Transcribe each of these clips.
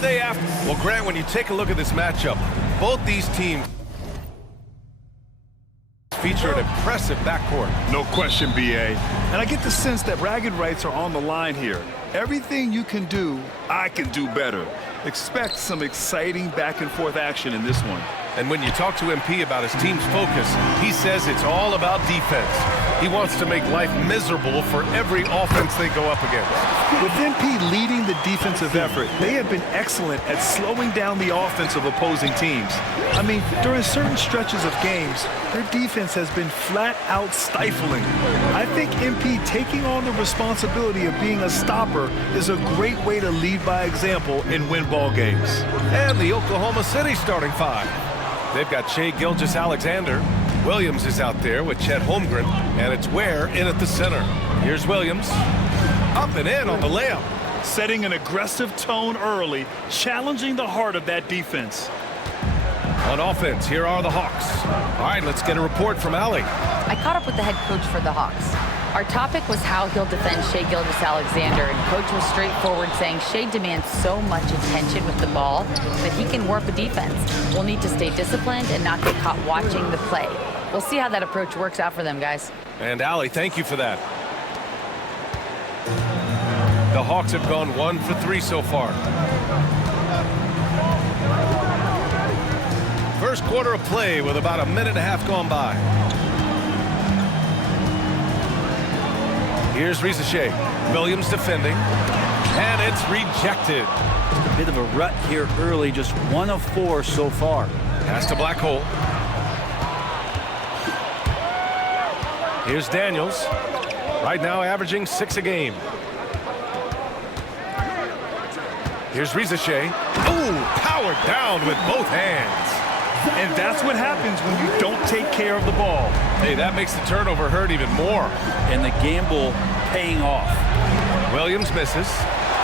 Day after. Well, Grant, when you take a look at this matchup, both these teams feature an impressive backcourt. No question, B.A. And I get the sense that bragging rights are on the line here. Everything you can do, I can do better. Expect some exciting back-and-forth action in this one. And when you talk to MP about his team's focus, he says it's all about defense. He wants to make life miserable for every offense they go up against. With MP leading the defensive effort, they have been excellent at slowing down the offense of opposing teams. I mean, during certain stretches of games, their defense has been flat-out stifling. I think MP taking on the responsibility of being a stopper is a great way to lead by example and win ball games. And the Oklahoma City starting five. They've got Shai Gilgeous-Alexander. Williams is out there with Chet Holmgren, and it's Ware in at the center. Here's Williams. Up and in on the layup. Setting an aggressive tone early, challenging the heart of that defense. On offense, here are the Hawks. All right, let's get a report from Allie. I caught up with the head coach for the Hawks. Our topic was how he'll defend Shai Gilgeous-Alexander, and coach was straightforward, saying Shai demands so much attention with the ball that he can warp a defense. We'll need to stay disciplined and not get caught watching the play. We'll see how that approach works out for them, guys. And Allie, thank you for that. The Hawks have gone 1 for 3 so far. First quarter of play with about a minute and a half gone by. Here's Risa Shai. Williams defending. And it's rejected. A bit of a rut here early, just 1 of 4 so far. Pass to Black Hole. Here's Daniels. Right now averaging 6 a game. Here's Risa Shai. Ooh, powered down with both hands. And that's what happens when you don't take care of the ball. Hey, that makes the turnover hurt even more. And the gamble paying off. Williams misses.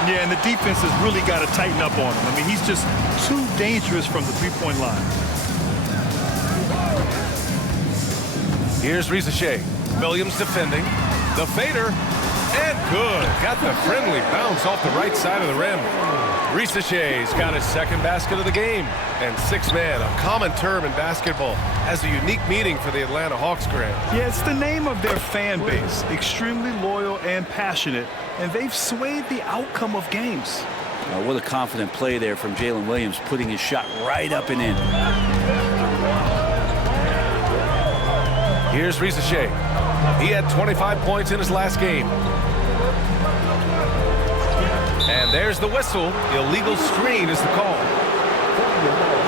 Yeah, and the defense has really got to tighten up on him. I mean, he's just too dangerous from the three-point line. Here's Risa Shai. Williams defending. The fader. And good. Got the friendly bounce off the right side of the rim. Risa Shai's got his second basket of the game. And six-man, a common term in basketball, has a unique meaning for the Atlanta Hawks, Grant. Yeah, it's the name of their fan base. Extremely loyal and passionate. And they've swayed the outcome of games. What a confident play there from Jalen Williams, putting his shot right up and in. Here's Risa Shai. He had 25 points in his last game. And there's the whistle. Illegal screen is the call.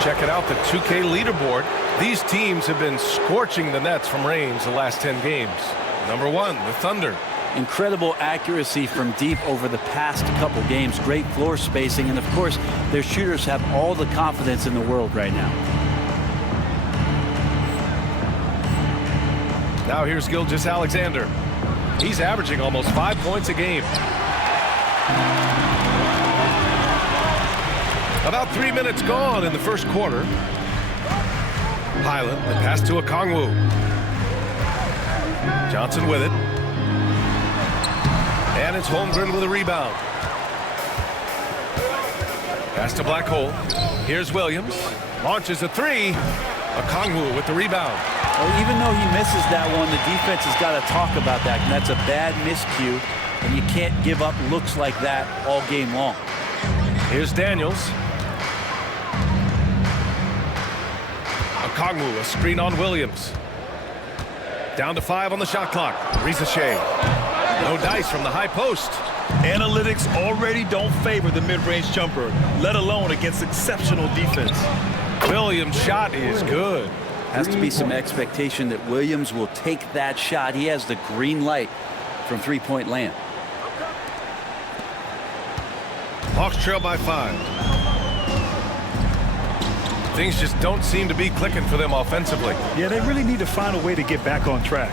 Check it out, the 2K leaderboard. These teams have been scorching the nets from range the last 10 games. Number 1, the Thunder. Incredible accuracy from deep over the past couple games. Great floor spacing. And, of course, their shooters have all the confidence in the world right now. Now here's Gilgeous-Alexander. He's averaging almost 5 points a game. About 3 minutes gone in the first quarter. Highland, the pass to Okongwu. Johnson with it. And it's Holmgren with a rebound. Pass to Black Hole. Here's Williams. Launches a three. Okongwu with the rebound. Well, even though he misses that one, the defense has got to talk about that. And that's a bad miscue. And you can't give up looks like that all game long. Here's Daniels. Okongwu, a screen on Williams. Down to 5 on the shot clock. Risa Shai. No dice from the high post. Analytics already don't favor the mid-range jumper, let alone against exceptional defense. Williams' shot is good. Has to be some expectation that Williams will take that shot. He has the green light from three-point land. Hawks trail by 5. Things just don't seem to be clicking for them offensively. Yeah, they really need to find a way to get back on track.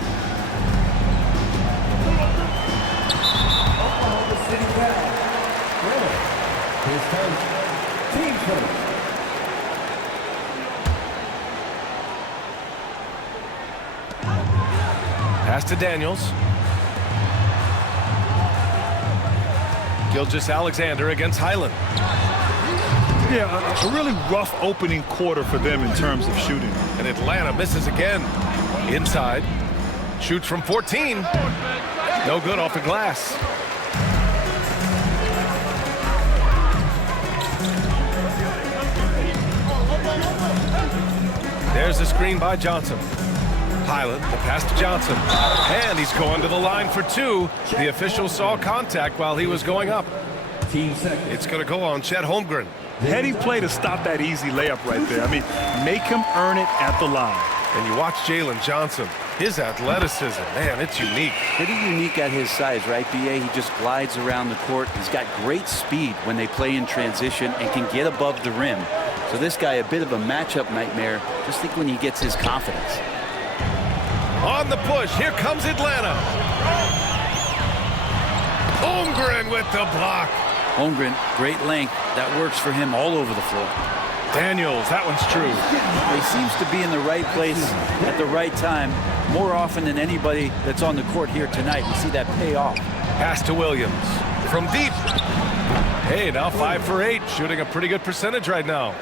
Pass to Daniels. Gilgeous-Alexander against Highland. Yeah, a really rough opening quarter for them in terms of shooting. And Atlanta misses again. Inside. Shoots from 14. No good off the glass. There's the screen by Johnson. Highland, the pass to Johnson. And he's going to the line for two. The official saw contact while he was going up. It's going to go on Chet Holmgren. Heady play to stop that easy layup right there. I mean, make him earn it at the line. And you watch Jalen Johnson. His athleticism, man, it's unique. Pretty unique at his size, right, B.A.? He just glides around the court. He's got great speed when they play in transition and can get above the rim. So this guy, a bit of a matchup nightmare. Just think when he gets his confidence. On the push, here comes Atlanta. Holmgren with the block. Holmgren, great length. That works for him all over the floor. Daniels, that one's true. He seems to be in the right place at the right time more often than anybody that's on the court here tonight. We see that pay off. Pass to Williams from deep. Hey, now 5 for 8, shooting a pretty good percentage right now.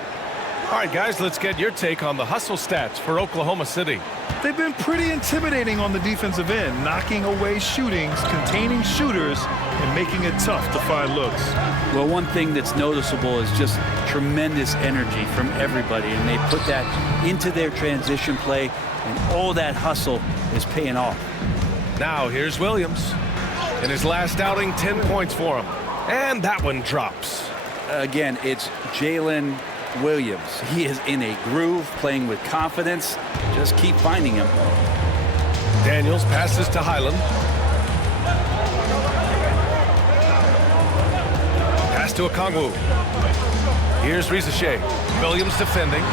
All right, guys, let's get your take on the hustle stats for Oklahoma City. They've been pretty intimidating on the defensive end, knocking away shootings, containing shooters, and making it tough to find looks. Well, one thing that's noticeable is just tremendous energy from everybody, and they put that into their transition play, and all that hustle is paying off. Now here's Williams. In his last outing, 10 points for him. And that one drops. Again, it's Jalen Williams. He is in a groove, playing with confidence. Just keep finding him. Daniels passes to Highland. Pass to Okongwu. Here's Risache. Williams defending.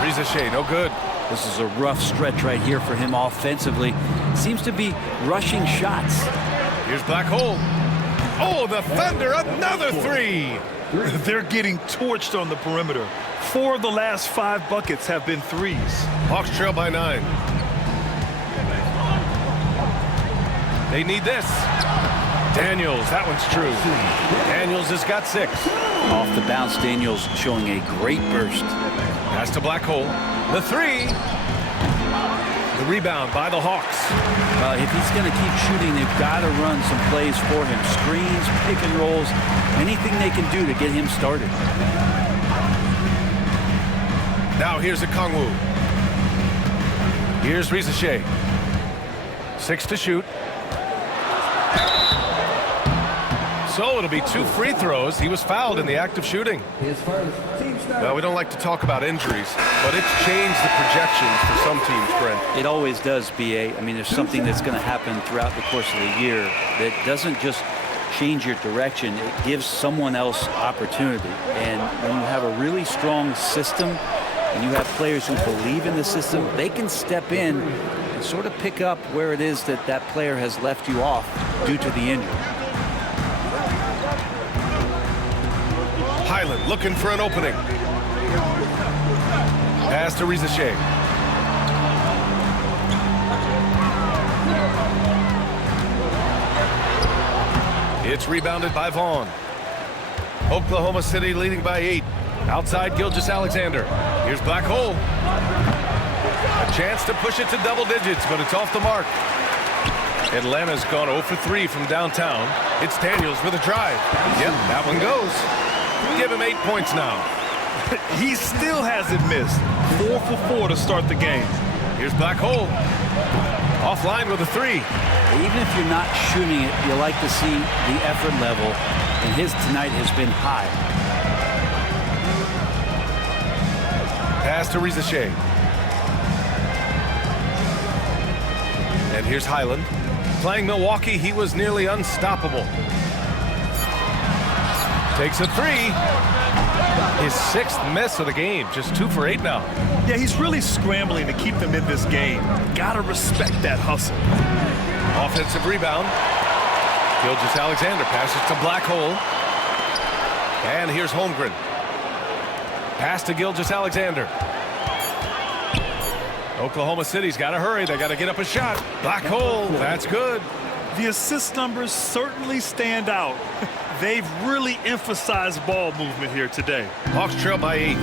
Risache, no good. This is a rough stretch right here for him offensively. Seems to be rushing shots. Here's Black Hole. Oh, the Thunder, another three. They're getting torched on the perimeter. 4 of the last 5 buckets have been threes. Hawks trail by 9. They need this. Daniels, that one's true. Daniels has got 6. Off the bounce, Daniels showing a great burst. Pass to Black Hole. The 3. The rebound by the Hawks. If he's going to keep shooting, they've got to run some plays for him. Screens, pick and rolls, anything they can do to get him started. Now here's Okongwu. Here's Risache. 6 to shoot. So it'll be 2 free throws. He was fouled in the act of shooting. Well, we don't like to talk about injuries, but it's changed the projections for some teams, Brent. It always does, B.A. I mean, there's something that's going to happen throughout the course of the year that doesn't just change your direction. It gives someone else opportunity. And when you have a really strong system and you have players who believe in the system, they can step in and sort of pick up where it is that that player has left you off due to the injury. Highland looking for an opening. Pass to Risache. It's rebounded by Vaughn. Oklahoma City leading by 8. Outside Gilgeous-Alexander. Here's Black Hole. A chance to push it to double digits, but it's off the mark. Atlanta's gone 0 for 3 from downtown. It's Daniels with a drive. Yep, that one goes. Give him 8 points now. He still hasn't missed. 4 for 4 to start the game. Here's Black Hole. Offline with a 3. Even if you're not shooting it, you like to see the effort level, and his tonight has been high. Pass to Risache. And here's Highland. Playing Milwaukee, he was nearly unstoppable. Takes a 3. His 6th miss of the game. Just 2 for 8 now. Yeah, he's really scrambling to keep them in this game. Gotta respect that hustle. Offensive rebound. Gilgeous-Alexander passes to Black Hole. And here's Holmgren. Pass to Gilgeous-Alexander. Oklahoma City's got to hurry. They got to get up a shot. Black Hole. That's good. The assist numbers certainly stand out. They've really emphasized ball movement here today. Hawks trail by 8.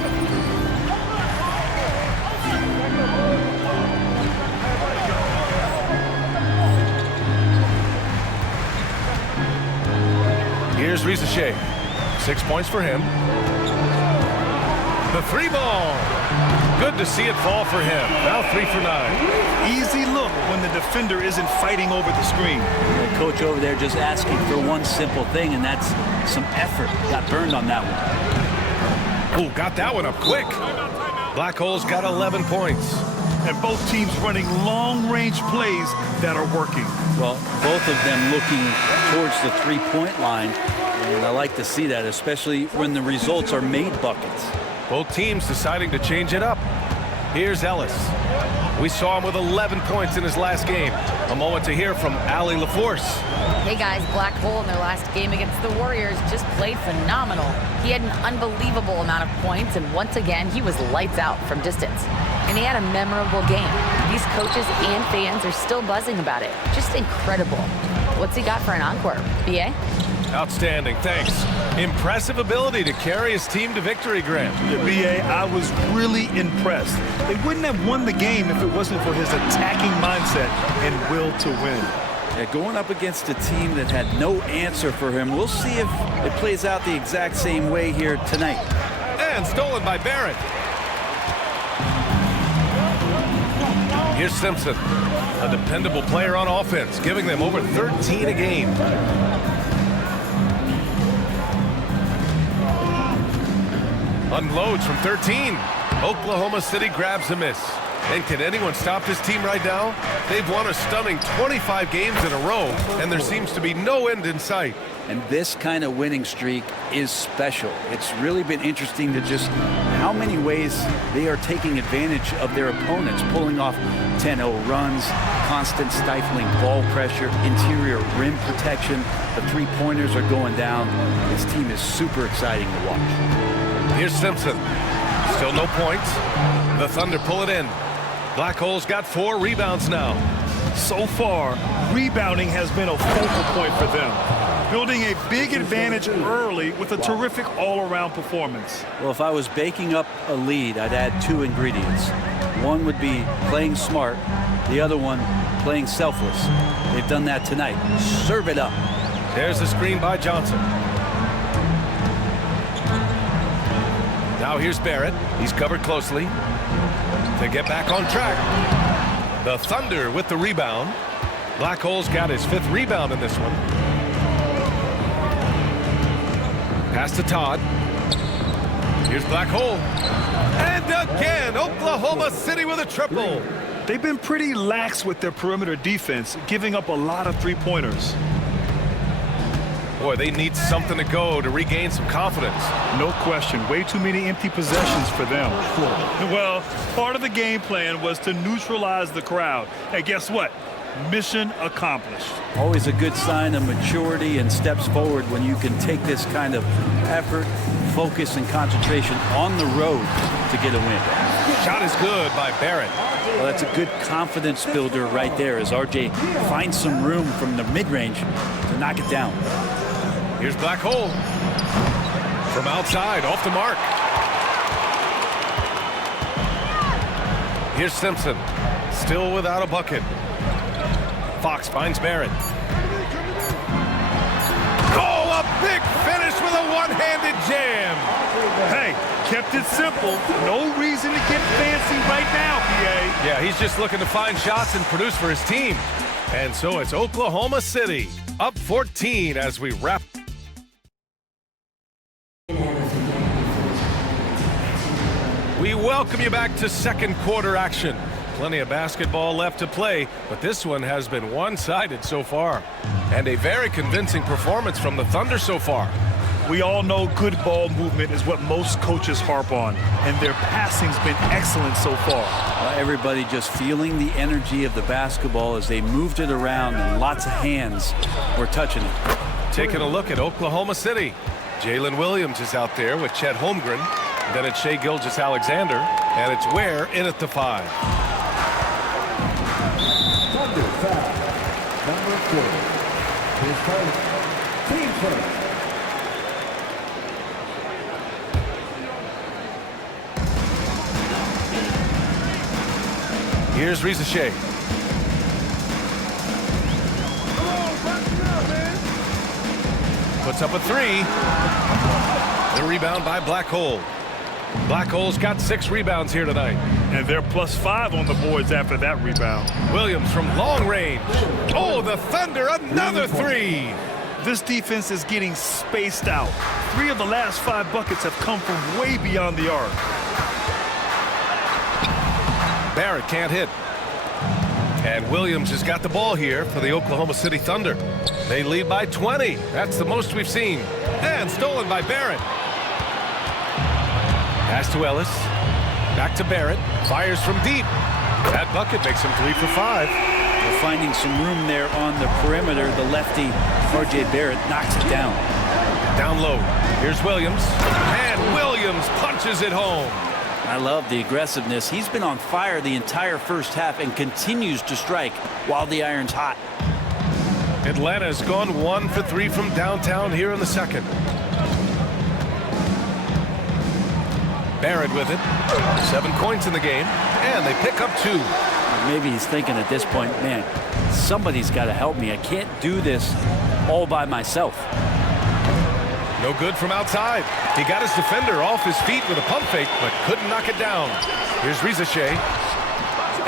Here's Risache. 6 points for him. The 3 ball. Good to see it fall for him. Now 3 for 9. Easy look when the defender isn't fighting over the screen. The coach over there just asking for one simple thing, and that's some effort. Got burned on that one. Oh, got that one up quick. Black Hole's got 11 points. And both teams running long-range plays that are working. Well, both of them looking towards the three-point line, and I like to see that, especially when the results are made buckets. Both teams deciding to change it up. Here's Ellis. We saw him with 11 points in his last game. A moment to hear from Allie LaForce. Hey guys, Black Hole in their last game against the Warriors just played phenomenal. He had an unbelievable amount of points, and once again, he was lights out from distance. And he had a memorable game. These coaches and fans are still buzzing about it. Just incredible. What's he got for an encore? BA? Outstanding, thanks. Impressive ability to carry his team to victory, Grant. Yeah, BA, I was really impressed. They wouldn't have won the game if it wasn't for his attacking mindset and will to win. Yeah, going up against a team that had no answer for him, we'll see if it plays out the exact same way here tonight. And stolen by Barrett. Here's Simpson, a dependable player on offense, giving them over 13 a game. Unloads from 13. Oklahoma City grabs a miss. And can anyone stop this team right now? They've won a stunning 25 games in a row, and there seems to be no end in sight. And this kind of winning streak is special. It's really been interesting to just how many ways they are taking advantage of their opponents, pulling off 10-0 runs, constant stifling ball pressure, interior rim protection. The three-pointers are going down. This team is super exciting to watch. Here's Simpson. Still no points. The Thunder pull it in. Black Hole's got 4 rebounds now. So far, rebounding has been a focal point for them, building a big advantage early with a terrific all-around performance. Well, if I was baking up a lead, I'd add 2 ingredients. One would be playing smart, the other one playing selfless. They've done that tonight. Serve it up. There's the screen by Johnson. Now here's Barrett. He's covered closely to get back on track. The Thunder with the rebound. Black Hole's got his 5th rebound in this one. Pass to Todd. Here's Black Hole. And again, Oklahoma City with a triple. They've been pretty lax with their perimeter defense, giving up a lot of three-pointers. Boy, they need something to go to regain some confidence. No question. Way too many empty possessions for them. Well, part of the game plan was to neutralize the crowd. And guess what? Mission accomplished. Always a good sign of maturity and steps forward when you can take this kind of effort, focus, and concentration on the road to get a win. Shot is good by Barrett. Well, that's a good confidence builder right there as RJ finds some room from the mid-range to knock it down. Here's Black Hole. From outside, off the mark. Here's Simpson. Still without a bucket. Fox finds Barrett. Oh, a big finish with a one-handed jam. Hey, kept it simple. No reason to get fancy right now, PA. Yeah, he's just looking to find shots and produce for his team. And so it's Oklahoma City up 14 as we wrap. We welcome you back to second quarter action. Plenty of basketball left to play, but this one has been one-sided so far. And a very convincing performance from the Thunder so far. We all know good ball movement is what most coaches harp on, and their passing's been excellent so far. Everybody just feeling the energy of the basketball as they moved it around, and lots of hands were touching it. Taking a look at Oklahoma City. Jalen Williams is out there with Chet Holmgren. Then it's Shai Gilgeous-Alexander, and it's Ware in at the 5. Thunder foul. Number 4. His first. Team first. Here's Shea. Puts up a three. The rebound by Black Hole. Black Hole's got 6 rebounds here tonight. And they're +5 on the boards after that rebound. Williams from long range. Oh, the Thunder, another three. This defense is getting spaced out. 3 of the last 5 buckets have come from way beyond the arc. Barrett can't hit. And Williams has got the ball here for the Oklahoma City Thunder. They lead by 20. That's the most we've seen. And stolen by Barrett. Pass to Ellis. Back to Barrett. Fires from deep. That bucket makes him 3 for 5. They're finding some room there on the perimeter. The lefty, R.J. Barrett, knocks it down. Down low. Here's Williams. And Williams punches it home. I love the aggressiveness. He's been on fire the entire first half and continues to strike while the iron's hot. Atlanta has gone 1 for 3 from downtown here in the second. Barrett with it. 7 points in the game, and they pick up 2. Maybe he's thinking at this point, man, somebody's got to help me. I can't do this all by myself. No good from outside. He got his defender off his feet with a pump fake, but couldn't knock it down. Here's Shea.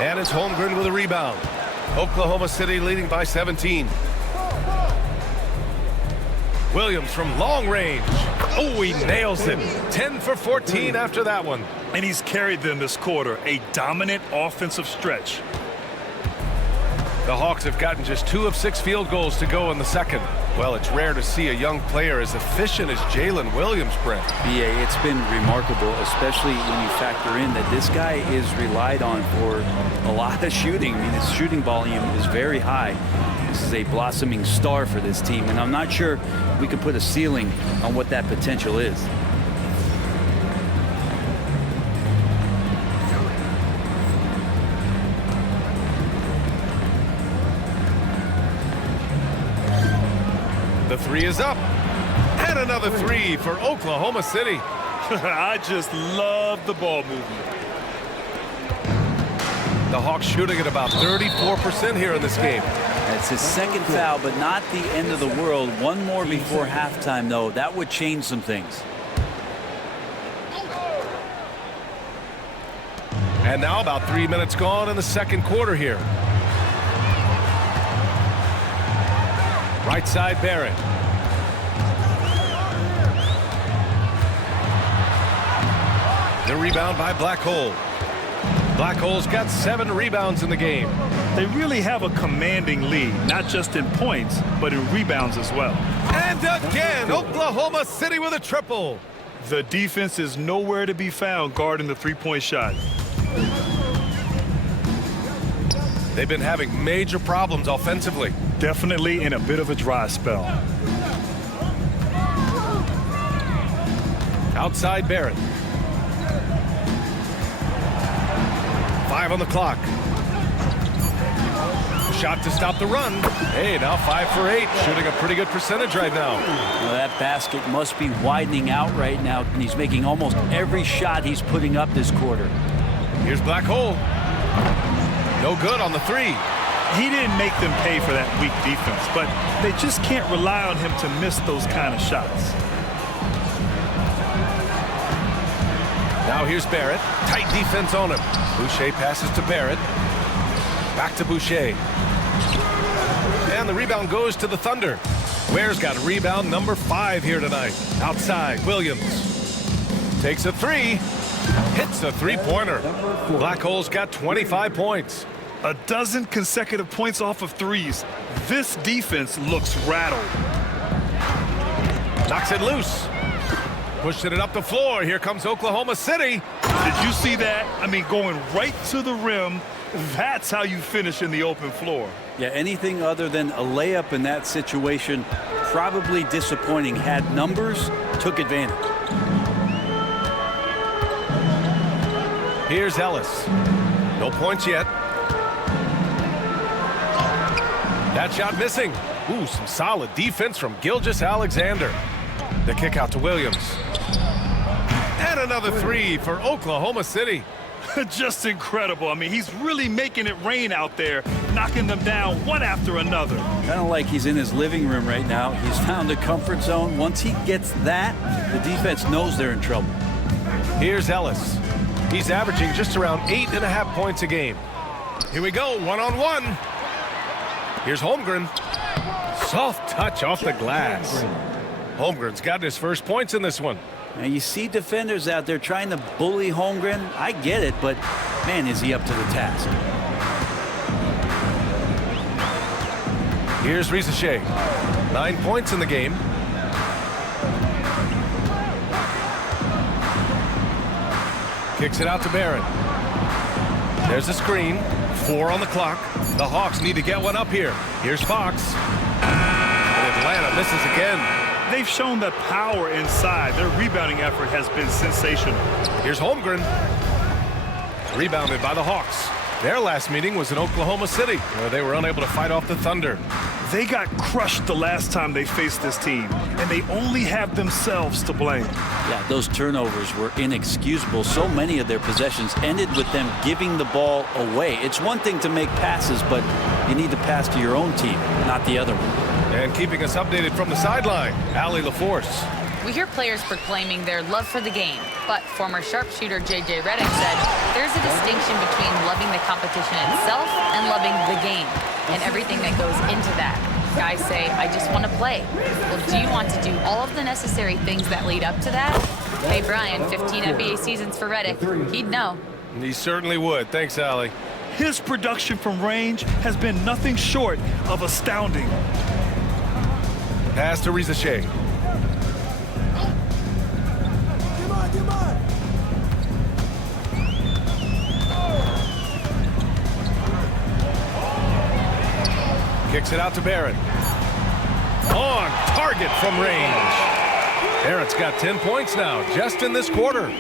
And it's Holmgren with a rebound. Oklahoma City leading by 17. Williams from long range. Oh, he nails it. 10 for 14 after that one. And he's carried them this quarter. A dominant offensive stretch. The Hawks have gotten just 2 of 6 field goals to go in the second. Well, it's rare to see a young player as efficient as Jalen Williams, Brent. BA, it's been remarkable, especially when you factor in that this guy is relied on for a lot of shooting. I mean, his shooting volume is very high. This is a blossoming star for this team, and I'm not sure we could put a ceiling on what that potential is. The 3 is up. And another 3 for Oklahoma City. I just love the ball movement. The Hawks shooting at about 34% here in this game. That's his second foul, but not the end of the world. One more before halftime, though. That would change some things. And now about 3 minutes gone in the second quarter here. Right side, Barrett. The rebound by Black Hole. Black Hole's got 7 rebounds in the game. They really have a commanding lead, not just in points, but in rebounds as well. And again, Oklahoma City with a triple. The defense is nowhere to be found guarding the three-point shot. They've been having major problems offensively. Definitely in a bit of a dry spell. Outside Barrett. 5 on the clock. Shot to stop the run. Hey, now 5 for 8. Shooting a pretty good percentage right now. Well, that basket must be widening out right now, and he's making almost every shot he's putting up this quarter. Here's Black Hole. No good on the 3. He didn't make them pay for that weak defense, but they just can't rely on him to miss those kind of shots. Now here's Barrett. Tight defense on him. Boucher passes to Barrett. Back to Boucher. And the rebound goes to the Thunder. Ware's got rebound number 5 here tonight. Outside, Williams. Takes a 3. Hits a 3-pointer. Black Hole's got 25 points. A dozen consecutive points off of threes. This defense looks rattled. Knocks it loose. Pushing it up the floor. Here comes Oklahoma City. Did you see that? I mean, going right to the rim. That's how you finish in the open floor. Yeah, anything other than a layup in that situation, probably disappointing. Had numbers, took advantage. Here's Ellis. No points yet. That shot missing. Ooh, some solid defense from Gilgeous-Alexander. The kick out to Williams. And another 3 for Oklahoma City. Just incredible. I mean, he's really making it rain out there, knocking them down one after another. Kind of like he's in his living room right now. He's found a comfort zone. Once he gets that, the defense knows they're in trouble. Here's Ellis. He's averaging just around 8.5 points a game. Here we go, one-on-one. Here's Holmgren. Soft touch off the glass. Holmgren's got his first points in this one. Now you see defenders out there trying to bully Holmgren. I get it, but man, is he up to the task. Here's Risacher. 9 points in the game. Kicks it out to Barron. There's a screen. 4 on the clock. The Hawks need to get one up here. Here's Fox. And Atlanta misses again. They've shown that power inside. Their rebounding effort has been sensational. Here's Holmgren. Rebounded by the Hawks. Their last meeting was in Oklahoma City, where they were unable to fight off the Thunder. They got crushed the last time they faced this team, and they only have themselves to blame. Yeah, those turnovers were inexcusable. So many of their possessions ended with them giving the ball away. It's one thing to make passes, but you need to pass to your own team, not the other one. And keeping us updated from the sideline, Allie LaForce. We hear players proclaiming their love for the game, but former sharpshooter J.J. Redick said there's a distinction between loving the competition itself and loving the game and everything that goes into that. Guys say, I just want to play. Well, do you want to do all of the necessary things that lead up to that? Hey, Brian, 15 NBA seasons for Redick. He'd know. He certainly would. Thanks, Allie. His production from range has been nothing short of astounding. Pass to Risacher. Kicks it out to Barron. On target from range. Barrett's got 10 points now, just in this quarter.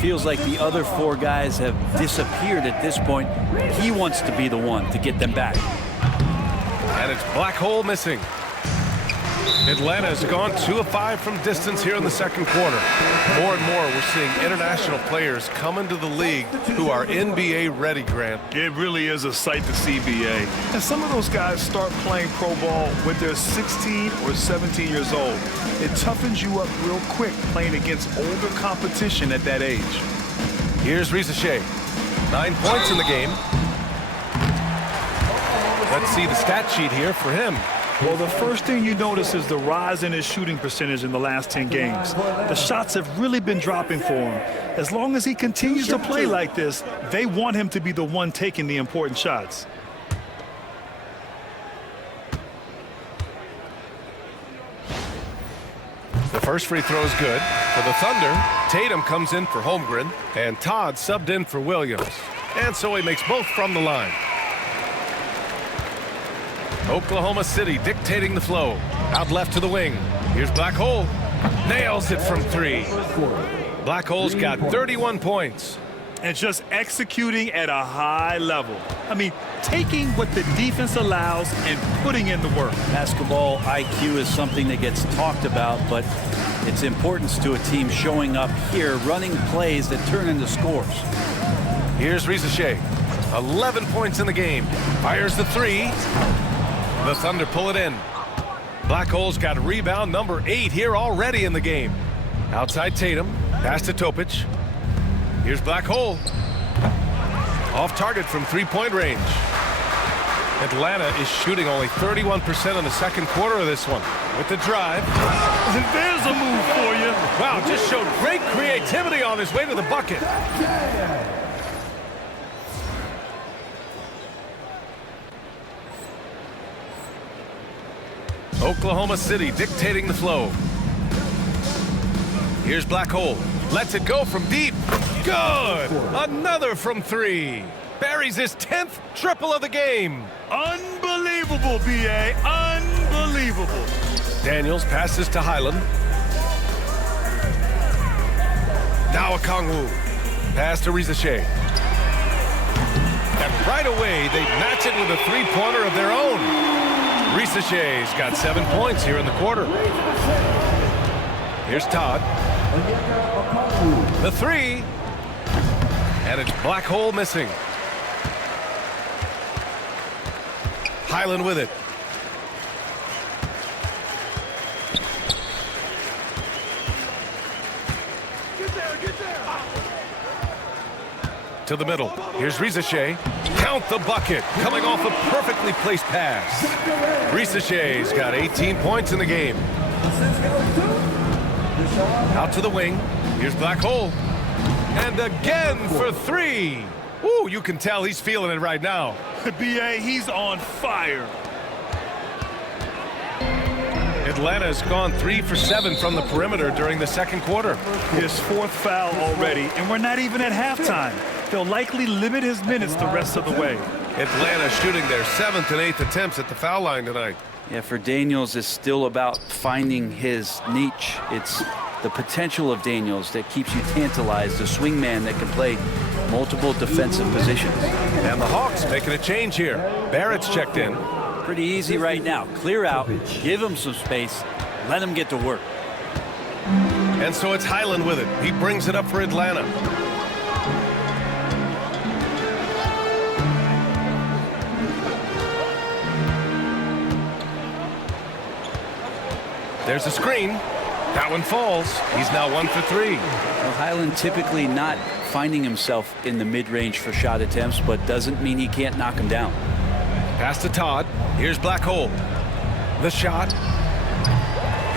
Feels like the other 4 guys have disappeared at this point. He wants to be the one to get them back. And it's Black Hole missing. Atlanta has gone 2 of 5 from distance here in the second quarter. More and more, we're seeing international players come into the league who are NBA ready, Grant. It really is a sight to see, BA. And some of those guys start playing pro ball when they're 16 or 17 years old. It toughens you up real quick playing against older competition at that age. Here's Risacher. 9 points in the game. Let's see the stat sheet here for him. Well, the first thing you notice is the rise in his shooting percentage in the last 10 games. The shots have really been dropping for him. As long as he continues to play like this, they want him to be the one taking the important shots. The first free throw is good. For the Thunder, Tatum comes in for Holmgren, and Todd subbed in for Williams. And so he makes both from the line. Oklahoma City dictating the flow. Out left to the wing. Here's Black Hole. Nails it from 3. Black Hole's got 31 points. And just executing at a high level. I mean, taking what the defense allows and putting in the work. Basketball IQ is something that gets talked about, but its importance to a team showing up here, running plays that turn into scores. Here's Risacher. 11 points in the game. Fires the 3. The Thunder pull it in. Black Hole's got rebound number 8 here already in the game. Outside Tatum. Pass to Topic. Here's Black Hole. Off target from 3-point range. Atlanta is shooting only 31% in the second quarter of this one. With the drive. There's a move for you. Wow, just showed great creativity on his way to the bucket. Oklahoma City dictating the flow. Here's Black Hole. Lets it go from deep. Good! Another from 3. Buries his 10th triple of the game. Unbelievable, B.A. Unbelievable. Daniels passes to Highland. Now Okongwu. Pass to Risacher. And right away, they match it with a 3-pointer of their own. Risacher's got 7 points here in the quarter. Here's Todd. The 3. And it's black hole missing. Highland with it. To the middle. Here's Rizachet. Count the bucket. Coming off a perfectly placed pass. Rizachet's got 18 points in the game. Out to the wing. Here's Black Hole. And again for three. Ooh, you can tell he's feeling it right now. B.A., he's on fire. Atlanta's gone 3 for 7 from the perimeter during the second quarter. His fourth foul already, and we're not even at halftime. They'll likely limit his minutes the rest of the way. Atlanta shooting their 7th and 8th attempts at the foul line tonight. Yeah, for Daniels, it's still about finding his niche. It's the potential of Daniels that keeps you tantalized, the swing man that can play multiple defensive positions. And the Hawks making a change here. Barrett's checked in. Pretty easy right now. Clear out, give him some space, let him get to work. And so it's Highland with it. He brings it up for Atlanta. There's a screen. That one falls. He's now 1 for 3. Well, Highland typically not finding himself in the mid-range for shot attempts, but doesn't mean he can't knock him down. Pass to Todd. Here's Black Hole. The shot.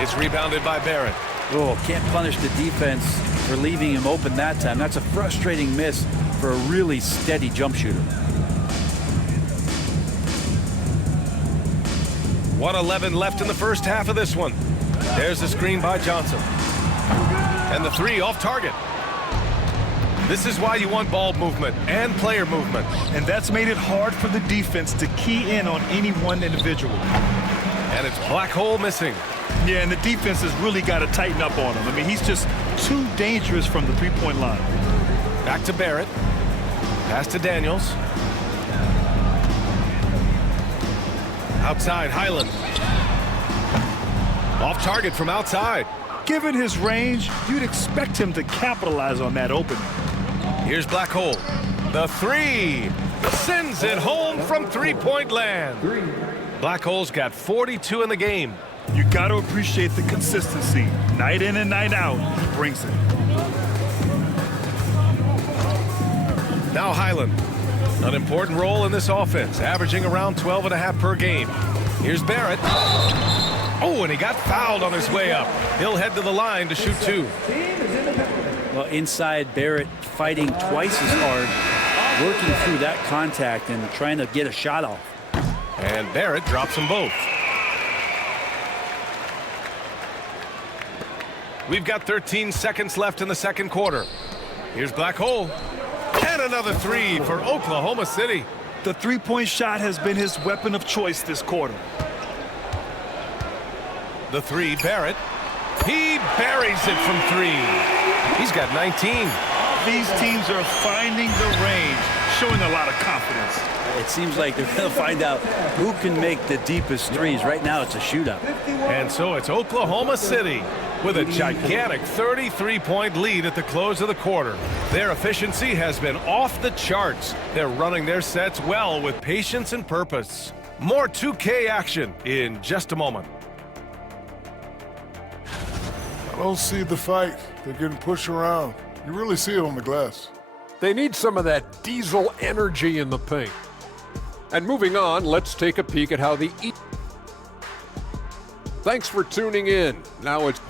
It's rebounded by Barrett. Oh, can't punish the defense for leaving him open that time. That's a frustrating miss for a really steady jump shooter. 1:11 left in the first half of this one. There's the screen by Johnson. And the three off target. This is why you want ball movement and player movement. And that's made it hard for the defense to key in on any one individual. And it's Black Hole missing. Yeah, and the defense has really got to tighten up on him. I mean, he's just too dangerous from the three-point line. Back to Barrett. Pass to Daniels. Outside, Highland. Off target from outside. Given his range, you'd expect him to capitalize on that opening. Here's Black Hole. The three. Sends it home from three-point land. Black Hole's got 42 in the game. You got to appreciate the consistency. Night in and night out, he brings it. Now Highland. An important role in this offense, averaging around 12.5 per game. Here's Barrett. Oh, and he got fouled on his way up. He'll head to the line to shoot two. Well, inside, Barrett fighting twice as hard, working through that contact and trying to get a shot off. And Barrett drops them both. We've got 13 seconds left in the second quarter. Here's Black Hole. And another three for Oklahoma City. The three-point shot has been his weapon of choice this quarter. The three, Barrett. He buries it from three. He's got 19. These teams are finding the range, showing a lot of confidence. It seems like they're going to find out who can make the deepest threes. Right now, it's a shootout. And so it's Oklahoma City with a gigantic 33-point lead at the close of the quarter. Their efficiency has been off the charts. They're running their sets well with patience and purpose. More 2K action in just a moment. I don't see the fight. They're getting pushed around. You really see it on the glass. They need some of that diesel energy in the paint. And moving on, let's take a peek at how the Thanks for tuning in. Now it's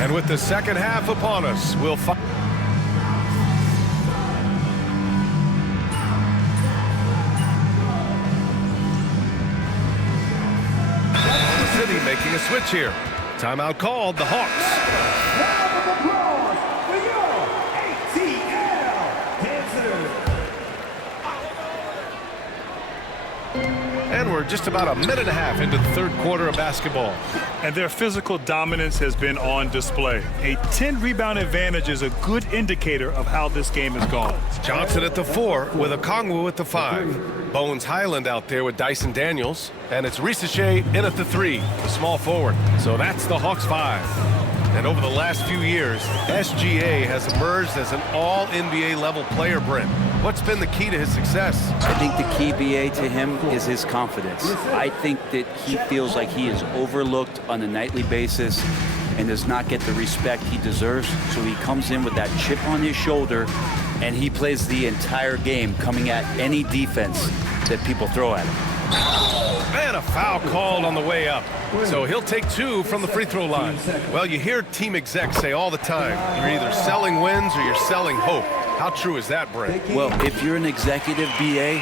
And with the second half upon us, we'll find City making a switch here. Timeout called, the Hawks. And we're just about a minute and a half into the third quarter of basketball. And their physical dominance has been on display. A 10-rebound advantage is a good indicator of how this game has gone. Johnson at the 4 with Okongwu at the 5. Bones Highland out there with Dyson Daniels. And it's Risache in at the 3, the small forward. So that's the Hawks 5. And over the last few years, SGA has emerged as an all-NBA level player, Brent. What's been the key to his success? I think the key, BA, to him is his confidence. I think that he feels like he is overlooked on a nightly basis and does not get the respect he deserves. So he comes in with that chip on his shoulder, and he plays the entire game coming at any defense that people throw at him. And a foul called on the way up. So he'll take 2 from the free throw line. Well, you hear team execs say all the time, you're either selling wins or you're selling hope. How true is that, Brent? Well, if you're an executive, BA,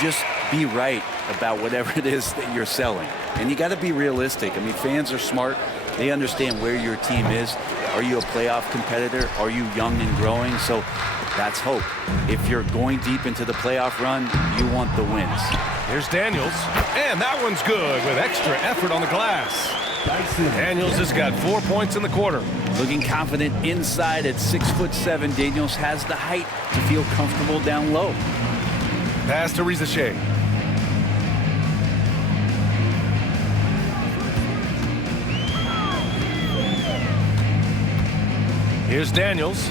just be right about whatever it is that you're selling. And you got to be realistic. I mean, fans are smart. They understand where your team is. Are you a playoff competitor? Are you young and growing? So that's hope. If you're going deep into the playoff run, you want the wins. Here's Daniels, and that one's good with extra effort on the glass. Daniels has got 4 points in the quarter. Looking confident inside at 6'7", Daniels has the height to feel comfortable down low. Pass to Risache. Here's Daniels.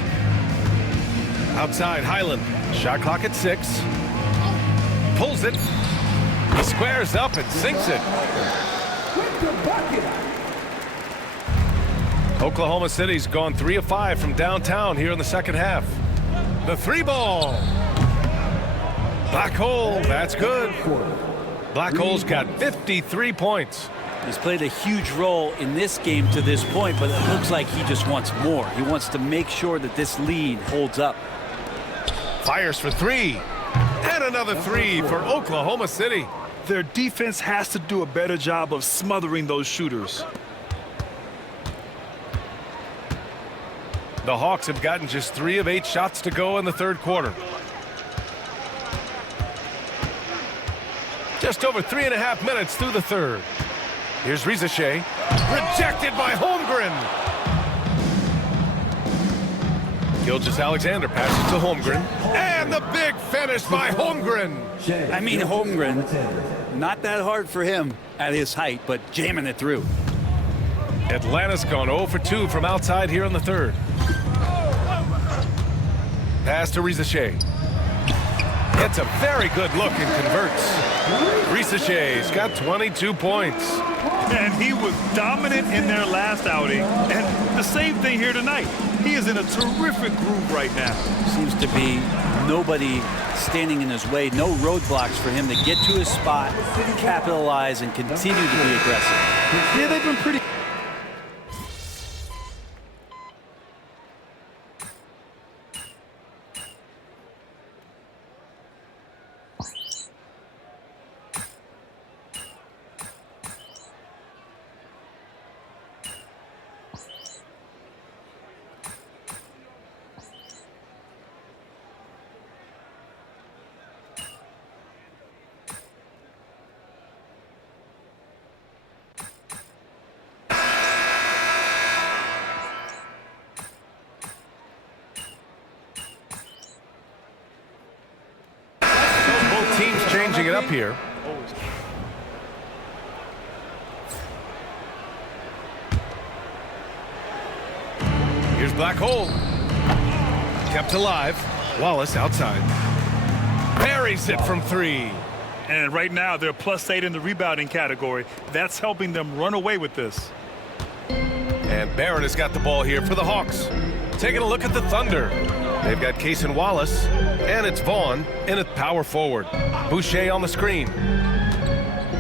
Outside Highland. Shot clock at 6. Pulls it. He squares up and sinks it. Oklahoma City's gone 3 of 5 from downtown here in the second half. The 3 ball. Black Hole, that's good. Black Hole's got 53 points. He's played a huge role in this game to this point, but it looks like he just wants more. He wants to make sure that this lead holds up. Fires for 3. And another 3 for Oklahoma City. Their defense has to do a better job of smothering those shooters. The Hawks have gotten just 3 of 8 shots to go in the third quarter. Just over 3.5 minutes through the third. Here's Risache. Rejected by Holmgren. Gilgeous-Alexander passes to Holmgren. And the big finish by Holmgren. I mean, Holmgren, not that hard for him at his height, but jamming it through. Atlanta's gone 0 for 2 from outside here in the third. Pass to Risache. Gets a very good look and converts. Risache's got 22 points. And he was dominant in their last outing. And the same thing here tonight. He is in a terrific groove right now. Seems to be nobody standing in his way, no roadblocks for him to get to his spot, capitalize, and continue to be aggressive. Yeah, they've been pretty. Changing it up here. Here's Black Hole. Kept alive. Wallace outside. Buries it from 3. And right now they're +8 in the rebounding category. That's helping them run away with this. And Barrett has got the ball here for the Hawks. Taking a look at the Thunder. They've got Cason Wallace, and it's Vaughn in at power forward. Boucher on the screen.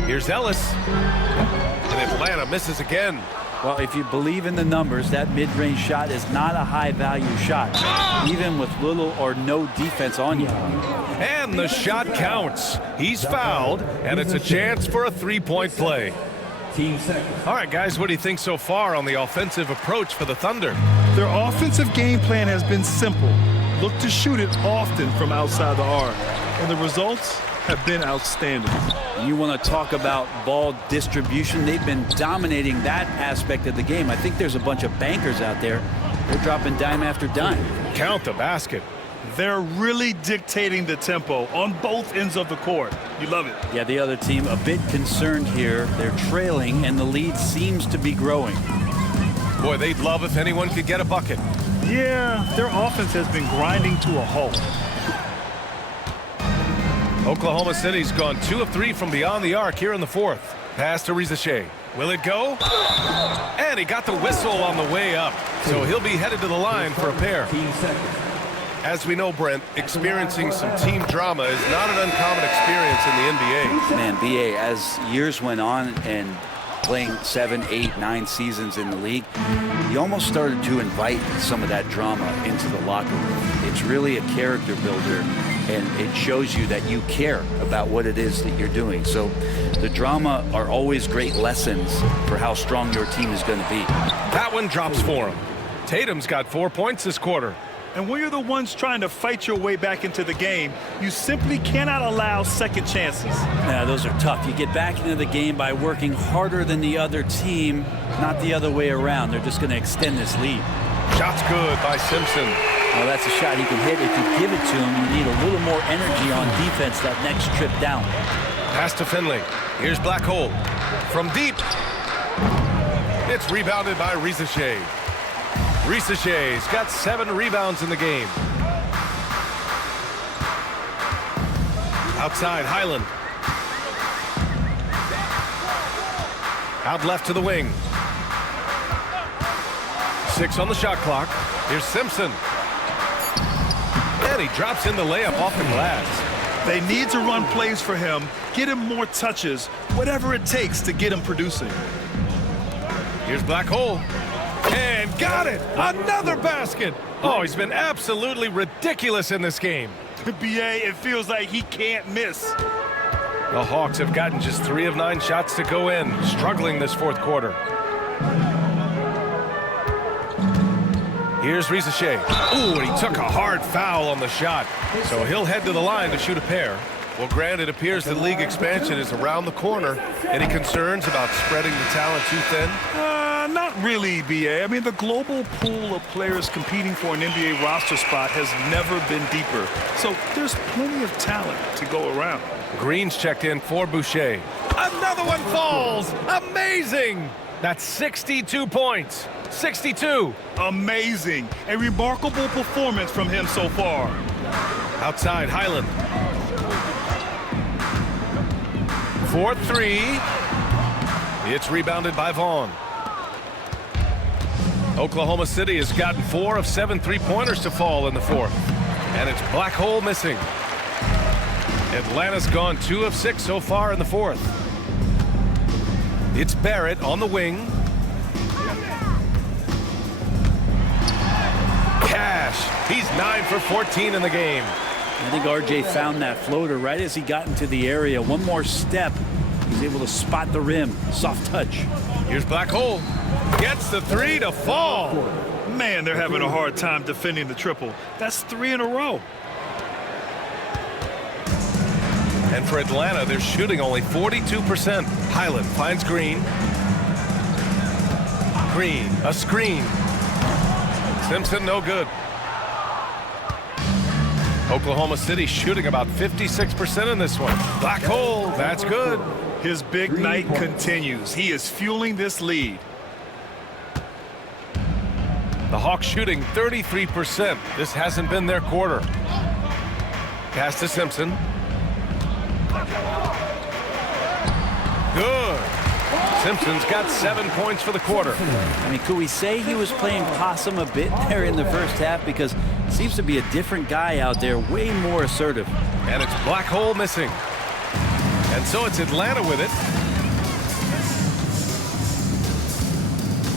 Here's Ellis. And Atlanta misses again. Well, if you believe in the numbers, that mid-range shot is not a high-value shot, even with little or no defense on you. And the shot counts. He's fouled, and it's a chance for a 3-point play. All right, guys, what do you think so far on the offensive approach for the Thunder? Their offensive game plan has been simple. Look to shoot it often from outside the arc. And the results, have been outstanding. And you want to talk about ball distribution. They've been dominating that aspect of the game. I think there's a bunch of bankers out there. They're dropping dime after dime. Count the basket. They're really dictating the tempo on both ends of the court. You love it. Yeah, the other team a bit concerned here. They're trailing, and the lead seems to be growing. Boy, they'd love if anyone could get a bucket. Yeah, their offense has been grinding to a halt. Oklahoma City's gone 2 of 3 from beyond the arc here in the fourth. Pass to Rizachet. Will it go? And he got the whistle on the way up. So he'll be headed to the line for a pair. As we know, Brent, experiencing some team drama is not an uncommon experience in the NBA. Man, BA, as years went on and playing 7, 8, 9 seasons in the league, you almost started to invite some of that drama into the locker room. It's really a character builder, and it shows you that you care about what it is that you're doing. So the drama are always great lessons for how strong your team is going to be. That one drops for him. Tatum's got 4 points this quarter. And when you're the ones trying to fight your way back into the game, you simply cannot allow second chances. Yeah, those are tough. You get back into the game by working harder than the other team, not the other way around. They're just going to extend this lead. Shot's good by Simpson. Well, that's a shot he can hit. If you give it to him, you need a little more energy on defense that next trip down. Pass to Finley. Here's Black Hole. From deep. It's rebounded by Rizachet. Rizachet's got 7 rebounds in the game. Outside, Highland. Out left to the wing. 6 on the shot clock. Here's Simpson. And he drops in the layup off the glass. They need to run plays for him, get him more touches, whatever it takes to get him producing. Here's Black Hole. And got it! Another basket! Oh, he's been absolutely ridiculous in this game. BA, it feels like he can't miss. The Hawks have gotten just 3 of 9 shots to go in, struggling this fourth quarter. Here's Rizachet. Ooh, and he took a hard foul on the shot. So he'll head to the line to shoot a pair. Well, Grant, it appears that league expansion is around the corner. Any concerns about spreading the talent too thin? Not really, BA. I mean, the global pool of players competing for an NBA roster spot has never been deeper. So there's plenty of talent to go around. Green's checked in for Boucher. Another one falls! Amazing! That's 62 points. 62. Amazing. A remarkable performance from him so far. Outside, Highland. 4-3. It's rebounded by Vaughn. Oklahoma City has gotten 4 of 7 3-pointers to fall in the fourth. And it's Black Hole missing. Atlanta's gone 2 of 6 so far in the fourth. It's Barrett on the wing. Cash. He's 9 for 14 in the game. I think RJ found that floater right as he got into the area. One more step. He's able to spot the rim. Soft touch. Here's Black Hole. Gets the 3 to fall. Man, they're having a hard time defending the triple. That's 3 in a row. And for Atlanta, they're shooting only 42%. Highland finds Green. Green, a screen. Simpson, no good. Oklahoma City shooting about 56% in this one. Black Hole, that's good. His big night continues. He is fueling this lead. The Hawks shooting 33%. This hasn't been their quarter. Pass to Simpson. Good. Simpson's got 7 points for the quarter. I mean, could we say he was playing possum a bit there in the first half? Because it seems to be a different guy out there, way more assertive. And it's Black Hole missing. And so it's Atlanta with it.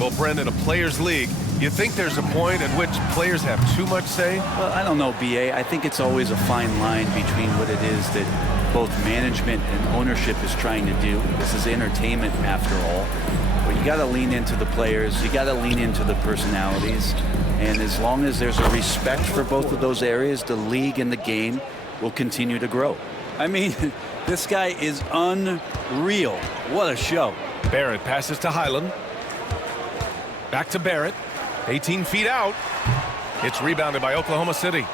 Well, Brendan, a players' league, you think there's a point at which players have too much say? Well, I don't know, BA. I think it's always a fine line between what it is that both management and ownership is trying to do. This is entertainment after all. But you got to lean into the players. You got to lean into the personalities. And as long as there's a respect for both of those areas, the league and the game will continue to grow. I mean, this guy is unreal. What a show. Barrett passes to Highland. Back to Barrett. 18 feet out. It's rebounded by Oklahoma City.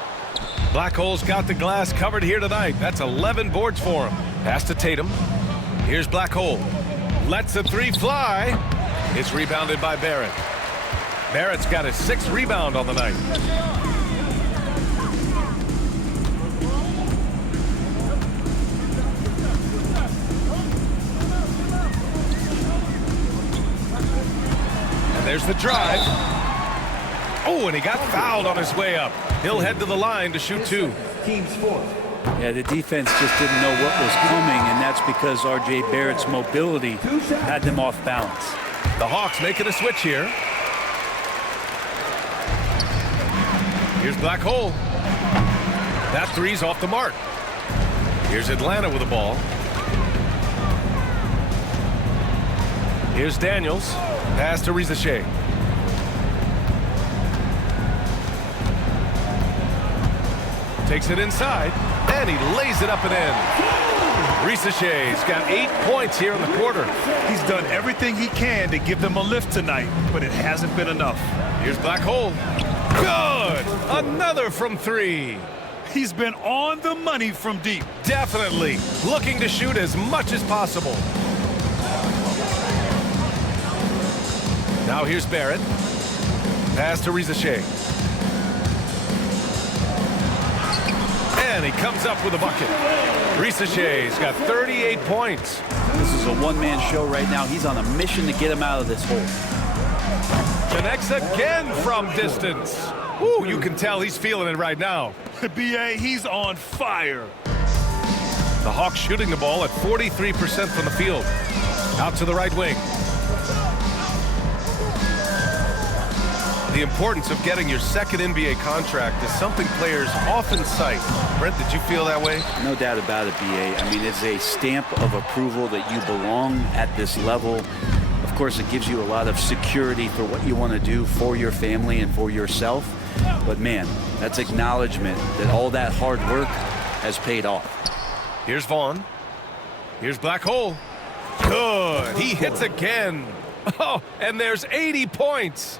Black Hole's got the glass covered here tonight. That's 11 boards for him. Pass to Tatum. Here's Black Hole. Lets the three fly. It's rebounded by Barrett. Barrett's got his 6th rebound on the night. And there's the drive. Oh, and he got fouled on his way up. He'll head to the line to shoot 2. Team's fourth. Yeah, the defense just didn't know what was coming, and that's because R.J. Barrett's mobility had them off balance. The Hawks making a switch here. Here's Black Hole. That three's off the mark. Here's Atlanta with the ball. Here's Daniels. Pass to Rizachet. Takes it inside, and he lays it up and in. Rizachet's got 8 points here in the quarter. He's done everything he can to give them a lift tonight, but it hasn't been enough. Here's Black Hole. Good! Another from 3. He's been on the money from deep. Definitely looking to shoot as much as possible. Now here's Barrett. Pass to Rizachet. And he comes up with a bucket. Rizachet's got 38 points. This is a one-man show right now. He's on a mission to get him out of this hole. Connects again from distance. Ooh, you can tell he's feeling it right now. B.A., he's on fire. The Hawks shooting the ball at 43% from the field. Out to the right wing. The importance of getting your 2nd NBA contract is something players often cite. Brent, did you feel that way? No doubt about it, B.A. I mean, it's a stamp of approval that you belong at this level. Of course, it gives you a lot of security for what you want to do for your family and for yourself. But, man, that's acknowledgement that all that hard work has paid off. Here's Vaughn. Here's Black Hole. Good. He hits again. Oh, and there's 80 points.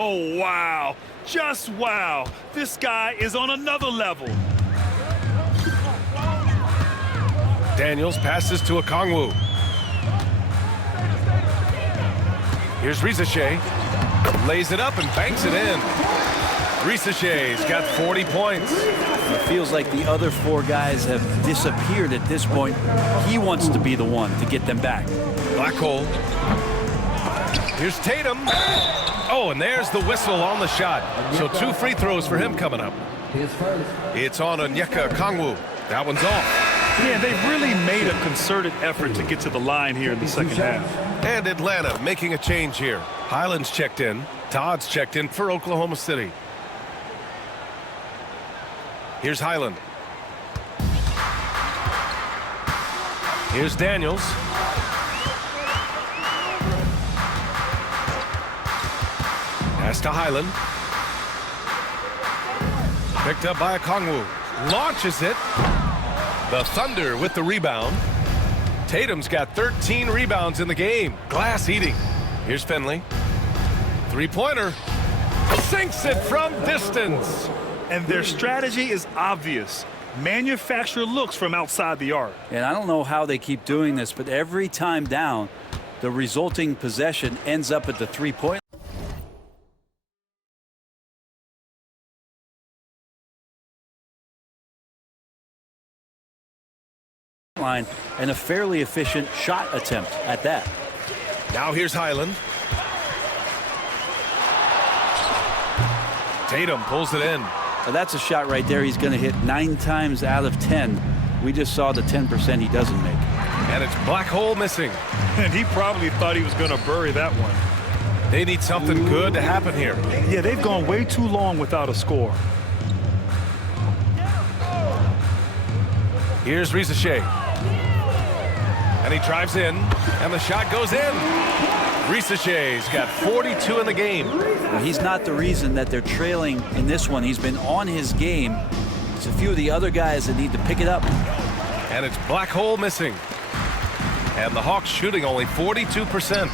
Oh, wow. Just wow. This guy is on another level. Daniels passes to Okongwu. Here's Rizachet. Lays it up and banks it in. Rizachet's got 40 points. It feels like the other 4 guys have disappeared at this point. He wants to be the one to get them back. Black Hole. Here's Tatum. Oh, and there's the whistle on the shot. So 2 free throws for him coming up. His first. It's on Onyeka Okongwu. That one's off. Yeah, they've really made a concerted effort to get to the line here in the second half. And Atlanta making a change here. Highland's checked in. Todd's checked in for Oklahoma City. Here's Highland. Here's Daniels. Pass to Highland. Picked up by Okongwu. Launches it. The Thunder with the rebound. Tatum's got 13 rebounds in the game. Glass eating. Here's Finley. Three-pointer. Sinks it from distance. And their strategy is obvious. Manufacture looks from outside the arc. And I don't know how they keep doing this, but every time down, the resulting possession ends up at the three-point line, and a fairly efficient shot attempt at that. Now here's Highland. Tatum pulls it in. Now that's a shot right there he's going to hit 9 times out of 10. We just saw the 10% he doesn't make. And it's Black Hole missing. And he probably thought he was going to bury that one. They need something good to happen here. Yeah, they've gone way too long without a score. Here's Rizachet. And he drives in, and the shot goes in. Rizachet's got 42 in the game. Well, he's not the reason that they're trailing in this one. He's been on his game. It's a few of the other guys that need to pick it up. And it's Black Hole missing. And the Hawks shooting only 42%.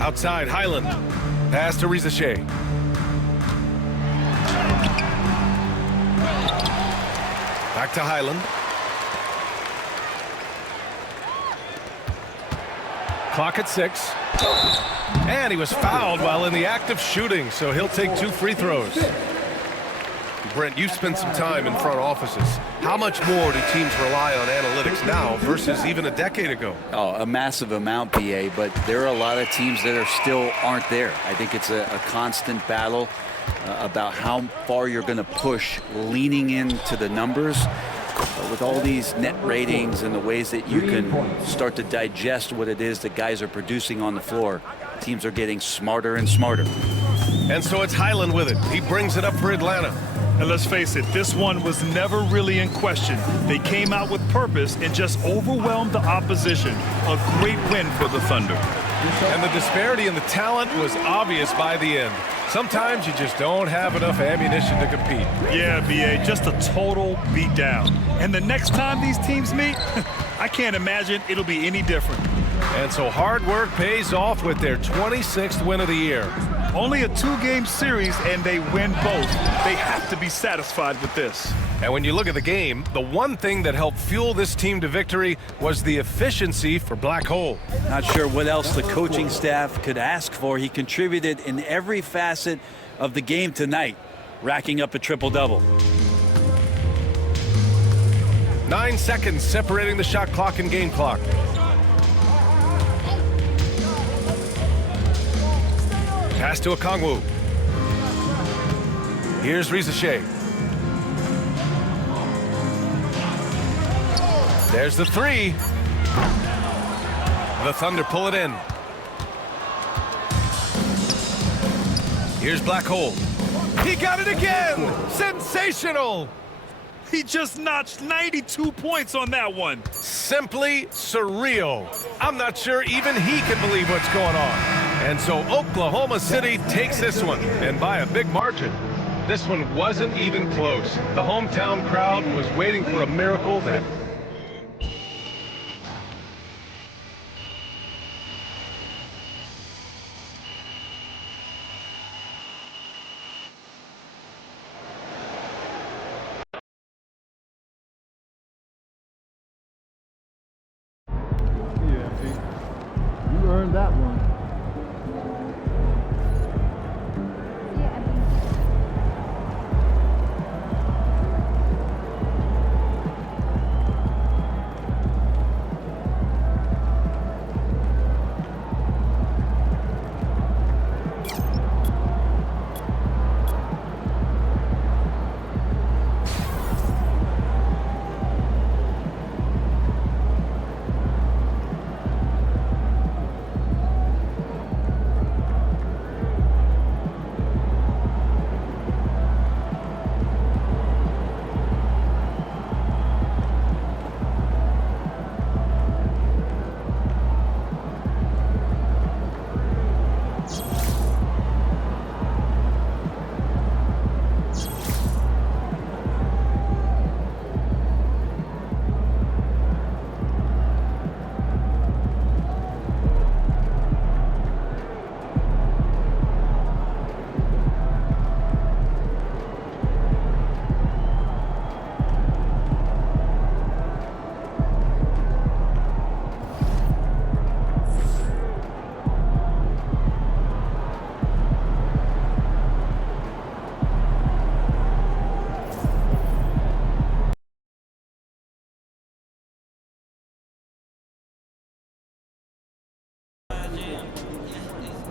Outside, Highland. Pass to Rizachet. Back to Highland. Clock at 6. And he was fouled while in the act of shooting, so he'll take 2 free throws. Brent, you've spent some time in front offices. How much more do teams rely on analytics now versus even a decade ago? Oh, a massive amount, BA, but there are a lot of teams that still aren't there. I think it's a constant battle about how far you're going to push, leaning into the numbers. But with all these net ratings and the ways that you can start to digest what it is that guys are producing on the floor, teams are getting smarter and smarter. And so it's Highland with it. He brings it up for Atlanta. And let's face it, this one was never really in question. They came out with purpose and just overwhelmed the opposition. A great win for the Thunder. And the disparity in the talent was obvious by the end. Sometimes you just don't have enough ammunition to compete. Yeah, BA, just a total beatdown. And the next time these teams meet, I can't imagine it'll be any different. And so hard work pays off with their 26th win of the year. Only a 2-game series, and they win both. They have to be satisfied with this. And when you look at the game, the one thing that helped fuel this team to victory was the efficiency for Black Hole. Not sure what else the coaching staff could ask for. He contributed in every facet of the game tonight, racking up a triple-double. 9 seconds separating the shot clock and game clock. Pass to Okongwu. Here's Rizachet. There's the 3. The Thunder pull it in. Here's Black Hole. He got it again! Sensational! He just notched 92 points on that one. Simply surreal. I'm not sure even he can believe what's going on. And so Oklahoma City takes this one, and by a big margin. This one wasn't even close. The hometown crowd was waiting for a miracle that You earned that one.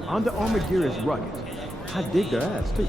Under Armour gear is rugged. I dig their ass, too.